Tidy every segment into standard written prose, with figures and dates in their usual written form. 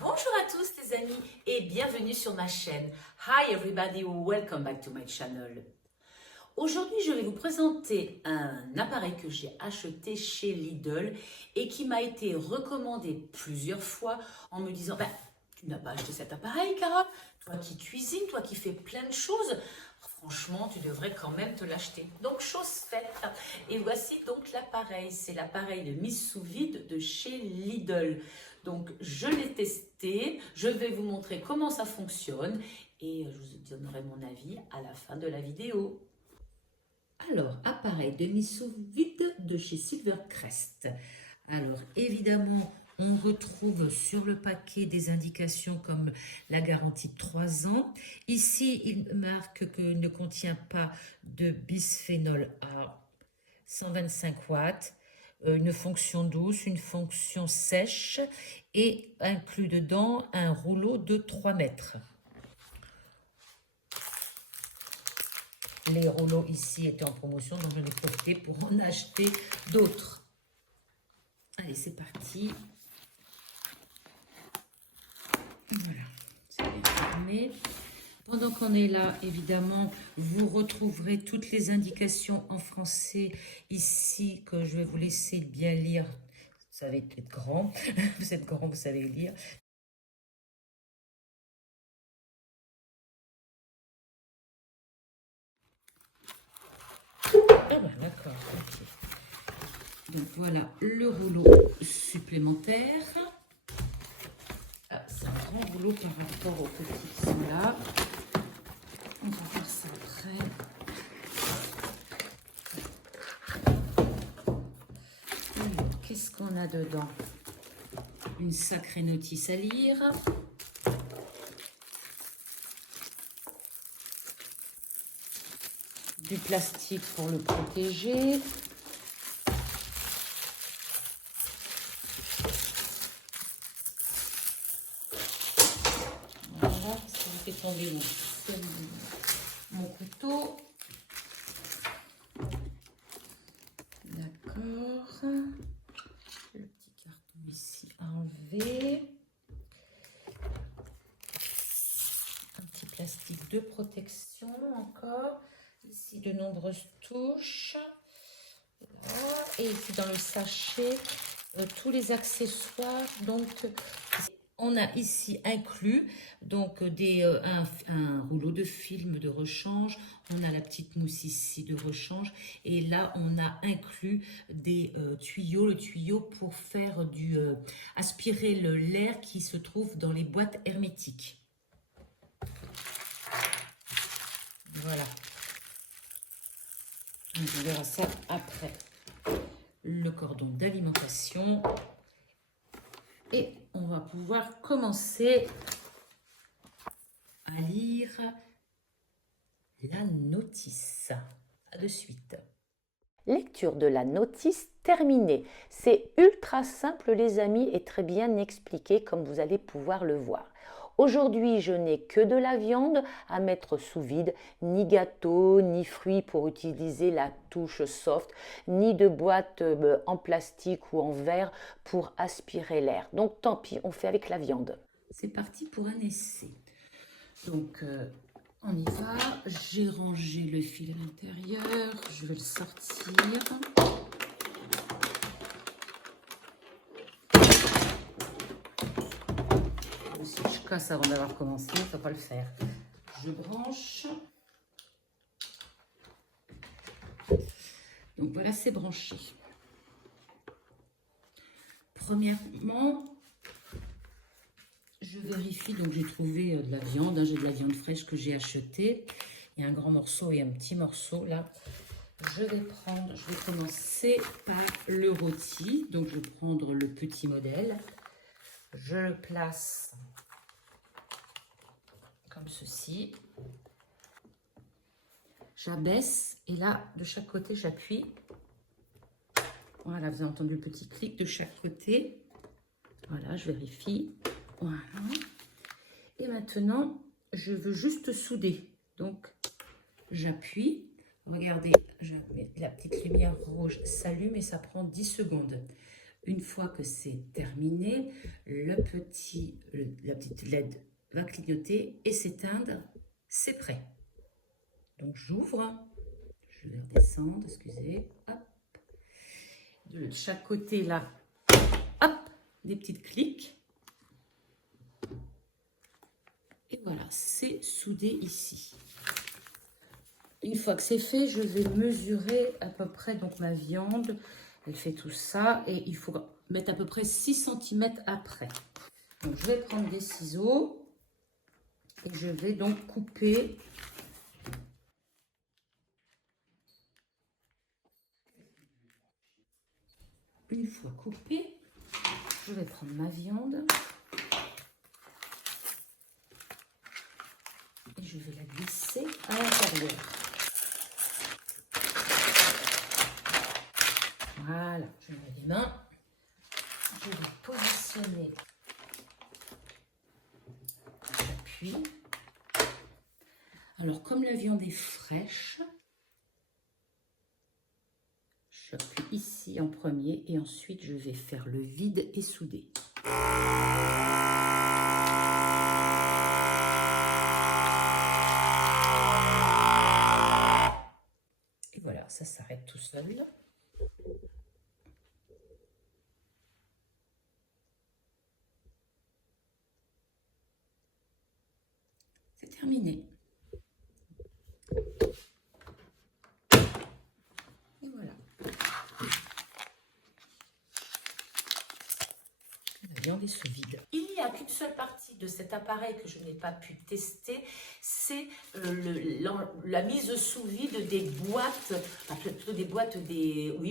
Bonjour à tous les amis et bienvenue sur ma chaîne. Hi everybody, welcome back to my channel. Aujourd'hui, je vais vous présenter un appareil que j'ai acheté chez Lidl et qui m'a été recommandé plusieurs fois en me disant tu n'as pas acheté cet appareil, Cara? Toi qui cuisines, toi qui fais plein de choses, franchement, tu devrais quand même te l'acheter. Donc, chose faite. Et voici donc l'appareil. C'est l'appareil de mise sous vide de chez Lidl. Donc, je l'ai testé. Je vais vous montrer comment ça fonctionne et je vous donnerai mon avis à la fin de la vidéo. Alors, appareil de mise sous vide de chez Silvercrest. Alors, évidemment, on retrouve sur le paquet des indications comme la garantie de 3 ans. Ici, il marque qu'il ne contient pas de bisphénol A, 125 watts, une fonction douce, une fonction sèche et inclus dedans un rouleau de 3 mètres. Les rouleaux ici étaient en promotion, donc j'en ai profité pour en acheter d'autres. Allez, c'est parti. Voilà, c'est bien fermé. Pendant qu'on est là, évidemment, vous retrouverez toutes les indications en français ici que je vais vous laisser bien lire. Ça va être grand. Vous êtes grand, vous savez lire. Ah ben d'accord, ok. Donc voilà le rouleau supplémentaire. Ah, c'est un grand rouleau par rapport aux petits qui sont là. On va faire ça après. Alors, qu'est-ce qu'on a dedans? Une sacrée notice à lire. Du plastique pour le protéger. Voilà, ça me fait tomber mon couteau. D'accord. Le petit carton ici à enlever. Un petit plastique de protection encore. Ici de nombreuses touches. Voilà. Et ici dans le sachet, tous les accessoires. Donc, on a ici inclus donc un rouleau de film de rechange. On a la petite mousse ici de rechange. Et là, on a inclus des tuyaux. Le tuyau pour faire aspirer l'air qui se trouve dans les boîtes hermétiques. Voilà. On verra ça après. Le cordon d'alimentation. Et on va pouvoir commencer à lire la notice. À de suite. Lecture de la notice terminée. C'est ultra simple les amis et très bien expliqué comme vous allez pouvoir le voir. Aujourd'hui, je n'ai que de la viande à mettre sous vide, ni gâteau, ni fruits pour utiliser la touche soft, ni de boîte en plastique ou en verre pour aspirer l'air. Donc tant pis, on fait avec la viande. C'est parti pour un essai. Donc, on y va. J'ai rangé le fil à l'intérieur. Je vais le sortir. Si je casse avant d'avoir commencé, il ne faut pas le faire. Je branche. Donc voilà, c'est branché. Premièrement, je vérifie, donc j'ai trouvé de la viande, hein, j'ai de la viande fraîche que j'ai achetée. Il y a un grand morceau et un petit morceau là. Je vais commencer par le rôti. Donc je vais prendre le petit modèle. Je le place comme ceci. J'abaisse et là, de chaque côté, j'appuie. Voilà, vous avez entendu le petit clic de chaque côté. Voilà, je vérifie. Voilà. Et maintenant, je veux juste souder. Donc, j'appuie. Regardez, la petite lumière rouge s'allume et ça prend 10 secondes. Une fois que c'est terminé, la petite LED va clignoter et s'éteindre. C'est prêt. Donc j'ouvre, je vais redescendre, excusez, hop. De chaque côté là, hop, des petites cliques. Et voilà, c'est soudé ici. Une fois que c'est fait, je vais mesurer à peu près donc ma viande. Elle fait tout ça et il faut mettre à peu près 6 cm après. Donc je vais prendre des ciseaux et je vais donc couper. Une fois coupé, je vais prendre ma viande et je vais la glisser à l'intérieur. Voilà, je mets les mains. Je vais positionner l'appui. Alors, comme la viande est fraîche, j'appuie ici en premier et ensuite je vais faire le vide et souder. Et voilà, ça s'arrête tout seul. C'est terminé. Et voilà. La viande est sous vide. Il n'y a qu'une seule partie de cet appareil que je n'ai pas pu tester, c'est la mise sous vide des boîtes, enfin, plutôt des boîtes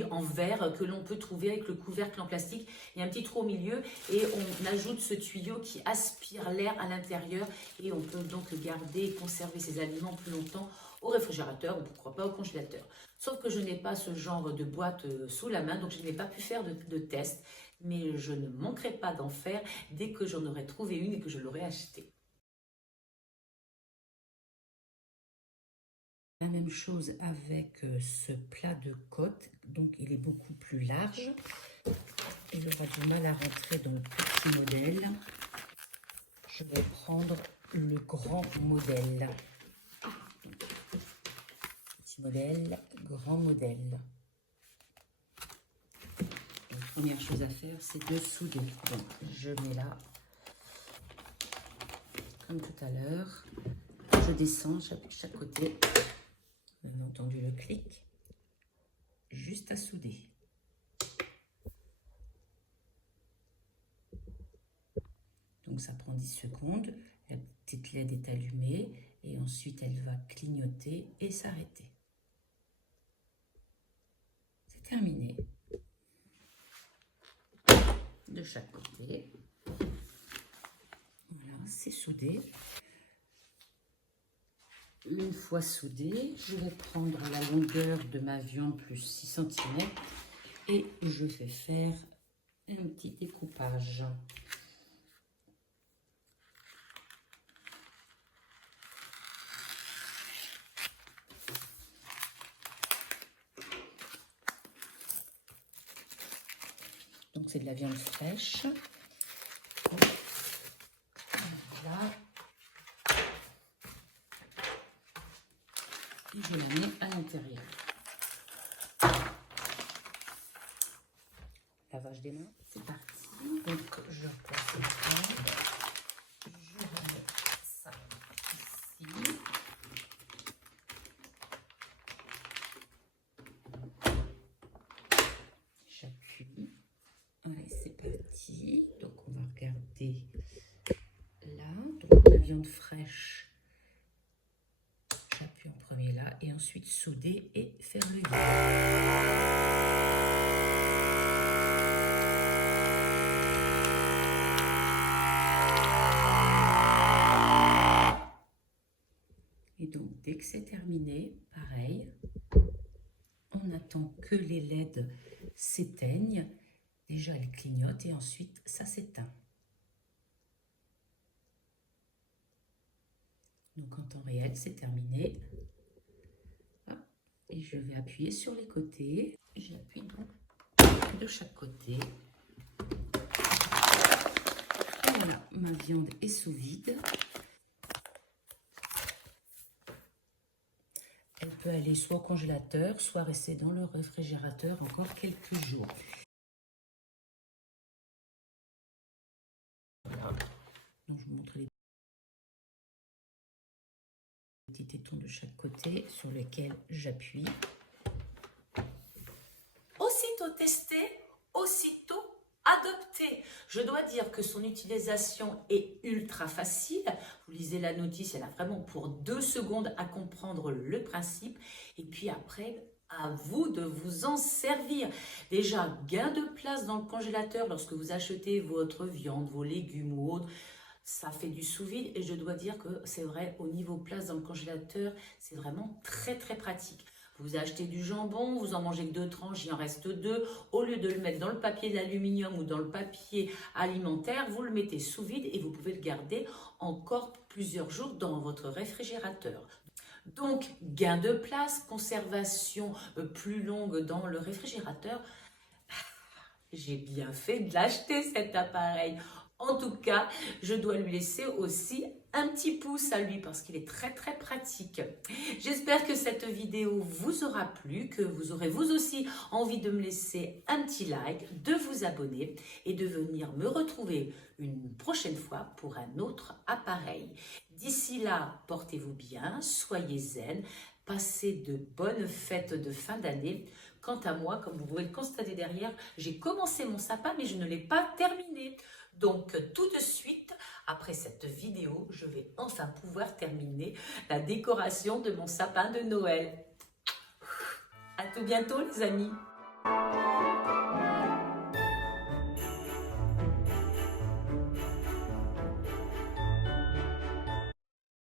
en verre que l'on peut trouver avec le couvercle en plastique. Il y a un petit trou au milieu et on ajoute ce tuyau qui aspire l'air à l'intérieur et on peut donc garder et conserver ses aliments plus longtemps au réfrigérateur ou pourquoi pas au congélateur. Sauf que je n'ai pas ce genre de boîte sous la main, donc je n'ai pas pu faire de test, mais je ne manquerai pas d'en faire dès que j'en aurai trouvé une et que je l'aurai achetée. La même chose avec ce plat de côte, donc il est beaucoup plus large. Il aura du mal à rentrer dans le petit modèle. Je vais prendre le grand modèle. Petit modèle, grand modèle. La première chose à faire, c'est de souder. Donc, je mets là, comme tout à l'heure. Je descends, j'appuie de chaque côté. Vous avez entendu le clic. Juste à souder. Donc, ça prend 10 secondes. La petite LED est allumée et ensuite, elle va clignoter et s'arrêter. C'est terminé. De chaque côté. Voilà, c'est soudé. Une fois soudé, je vais prendre la longueur de ma viande plus 6 cm et je vais faire un petit découpage. Donc c'est de la viande fraîche. Voilà. Et je la mets à l'intérieur. Lavage des mains, c'est parti. Donc je place le viande. Je remets ça ici. J'appuie. Allez, c'est parti. Donc on va regarder là. Donc la viande fraîche. J'appuie en premier là et ensuite souder et faire le vide. Et donc dès que c'est terminé, pareil, on attend que les LED s'éteignent. Déjà elles clignotent et ensuite ça s'éteint. Donc en temps réel, c'est terminé. Et je vais appuyer sur les côtés. J'appuie donc de chaque côté. Voilà, ma viande est sous vide. Elle peut aller soit au congélateur, soit rester dans le réfrigérateur encore quelques jours. Voilà. Donc, je vous montre les petits tétons de chaque côté sur lesquels j'appuie. Aussitôt testé, aussitôt adopté. Je dois dire que son utilisation est ultra facile. Vous lisez la notice, elle a vraiment pour 2 secondes à comprendre le principe. Et puis après, à vous de vous en servir. Déjà, gain de place dans le congélateur lorsque vous achetez votre viande, vos légumes ou autres. Ça fait du sous-vide et je dois dire que c'est vrai, au niveau place dans le congélateur, c'est vraiment très très pratique. Vous achetez du jambon, vous en mangez que 2 tranches, il en reste 2. Au lieu de le mettre dans le papier d'aluminium ou dans le papier alimentaire, vous le mettez sous vide et vous pouvez le garder encore plusieurs jours dans votre réfrigérateur. Donc, gain de place, conservation plus longue dans le réfrigérateur. J'ai bien fait de l'acheter cet appareil. En tout cas, je dois lui laisser aussi un petit pouce à lui parce qu'il est très très pratique. J'espère que cette vidéo vous aura plu, que vous aurez vous aussi envie de me laisser un petit like, de vous abonner et de venir me retrouver une prochaine fois pour un autre appareil. D'ici là, portez-vous bien, soyez zen, passez de bonnes fêtes de fin d'année. Quant à moi, comme vous pouvez le constater derrière, j'ai commencé mon sapin mais je ne l'ai pas terminé. Donc tout de suite, après cette vidéo, je vais enfin pouvoir terminer la décoration de mon sapin de Noël. À tout bientôt les amis.